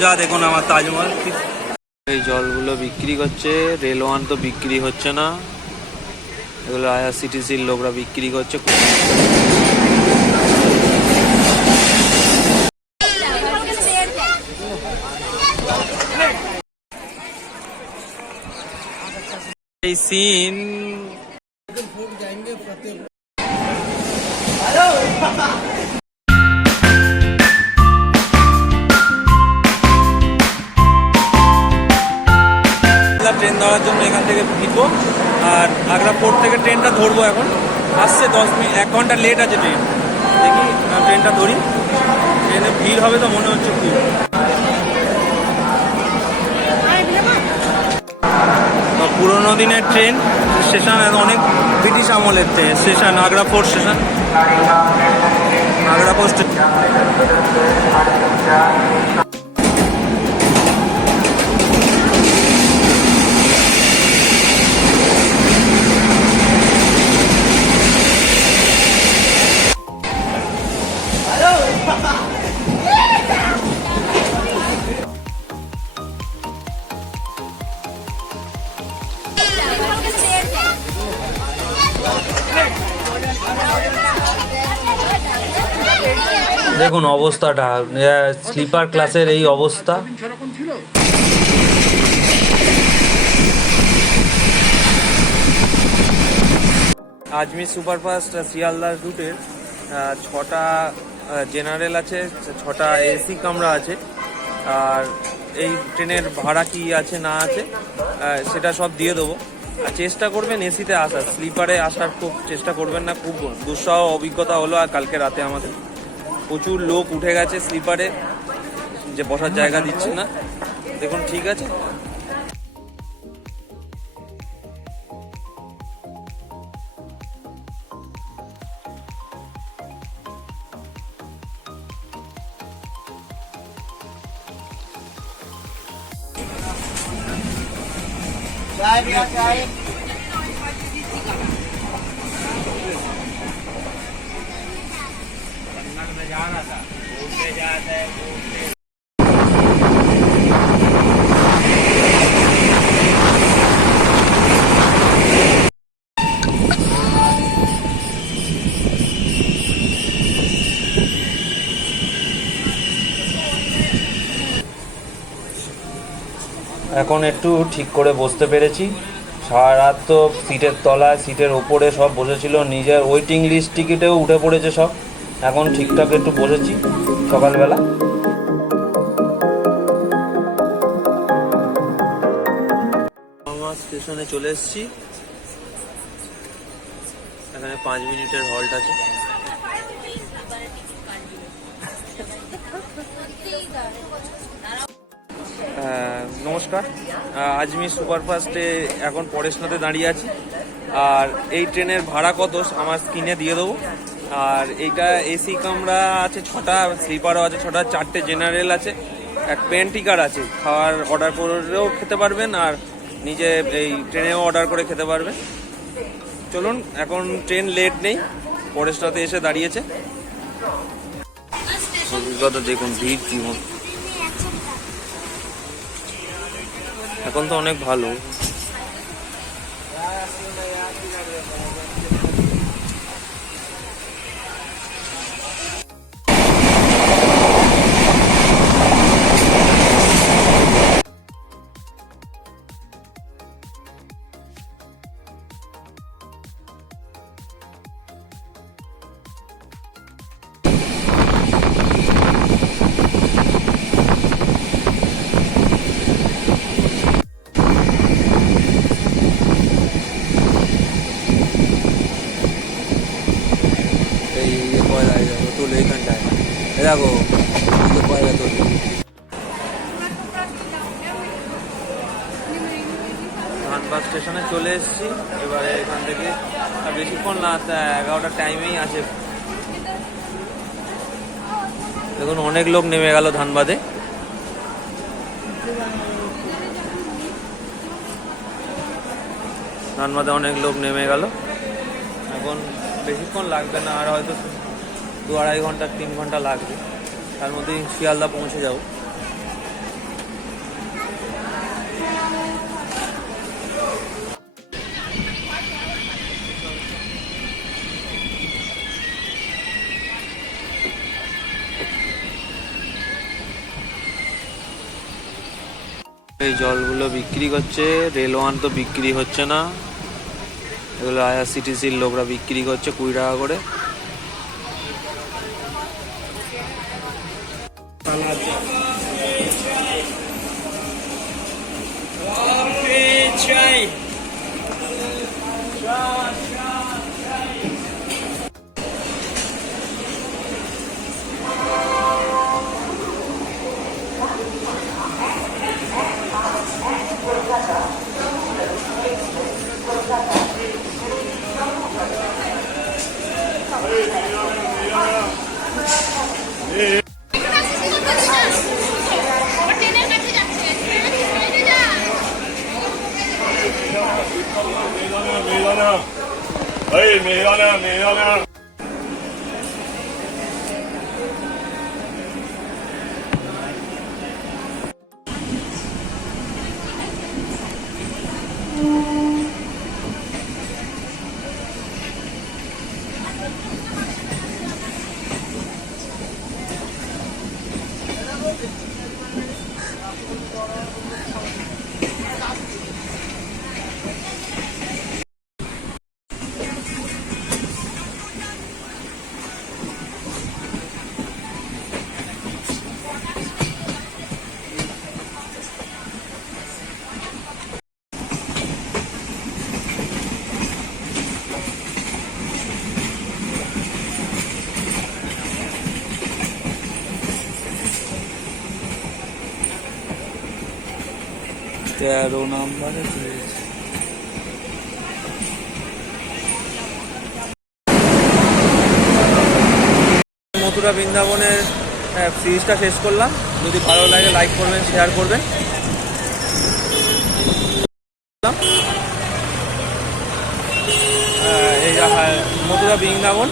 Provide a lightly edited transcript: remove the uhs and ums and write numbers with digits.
সোজা দেখুন আমার তাজমহল। এই জলগুলো বিক্রি করছে, রেলওয়ান তো বিক্রি হচ্ছে না, এগুলো আইআরসিটিসির লোকরা বিক্রি করছে। এই সিন ট্রেন ধরার জন্য এখান থেকে ফিরবো, আর আগ্রা পোর্ট থেকে ট্রেনটা ধরবো। এখন আসছে 10 মিনিট, 1 ঘন্টা লেট আছে ট্রেন। দেখি ট্রেনটা ধরি, ট্রেনে ভিড় হবে তো মনে হচ্ছে খুব। পুরোনো দিনের ট্রেন স্টেশন, অনেক ব্রিটিশ আমলের station, Agra fort station. Agra fort station দেখুন অবস্থাটা, স্লিপার ক্লাসের এই অবস্থা। আজমির সুপারফাস্ট শিয়ালদা রুটের 6টা জেনারেল আছে, 6টা এসি কামরা আছে। আর এই ট্রেনের ভাড়া কি আছে না আছে সেটা সব দিয়ে দেবো। আর চেষ্টা করবেন এসিতে আসার, স্লিপারে আসার খুব চেষ্টা করবেন না। খুব দুঃসহ অভিজ্ঞতা হলো আর কালকে রাতে আমাদের। প্রচুর লোক উঠে গেছে স্লিপারে, যে বসার জায়গা দিচ্ছে না। দেখুন ঠিক আছে, এখন একটু ঠিক করে বসতে পেরেছি। সারা রাত তো সিটের তলায়, সিটের ওপরে সব বসেছিল, নিজের ওয়েটিং লিস্ট টিকিটেও উঠে পড়েছে সব। এখন ঠিকঠাক একটু বসেছি সকালবেলা। স্টেশনে চলে এসেছি, এখানে 5 মিনিটের হল্ট আছে। নমস্কার, আজমির সুপারফাস্টে এখন পরেশনাথে দাঁড়িয়ে আছি। আর এই ট্রেনের ভাড়া কত আমার স্ক্রিনে দিয়ে দেবো। আর এইটা এসি কামরা আছে 6টা, স্লিপারও আছে 6টা, 4টে জেনারেল আছে, এক পেন্টিকার আছে। খাওয়ার অর্ডার করেও খেতে পারবেন, আর নিজে এই ট্রেনেও অর্ডার করে খেতে পারবেন। চলুন, এখন ট্রেন লেট নেই, পরেশনাথে এসে দাঁড়িয়েছে। অভিজ্ঞতা দেখুন, ভিড় জীবন এখন তো অনেক ভালো। দেখো ধানবাদ স্টেশনে চলে এসেছি। এবারে এখান থেকে বেশিক্ষণ না, 11টার টাইমেই আছে। দেখুন অনেক লোক নেমে গেল ধানবাদে। ধানবাদে অনেক লোক নেমে গেল। এখন বেশিক্ষণ লাগবে না, আর হয়তো 2-2.5 ঘন্টা 3 ঘন্টা লাগবে, তার মধ্যেই শিয়ালদা পৌঁছে যাব। এই জলগুলো বিক্রি করছে, রেল ওয়ান তো বিক্রি হচ্ছে না, এগুলো আইআরসিটিসির লোকরা বিক্রি করছে 20 টাকা করে। তেরো নম্বরে মথুরা বৃন্দাবনের সিরিজটা শেষ করলাম। যদি ভালো লাগে লাইক করবেন, শেয়ার করবেন। এই মথুরা বৃন্দাবন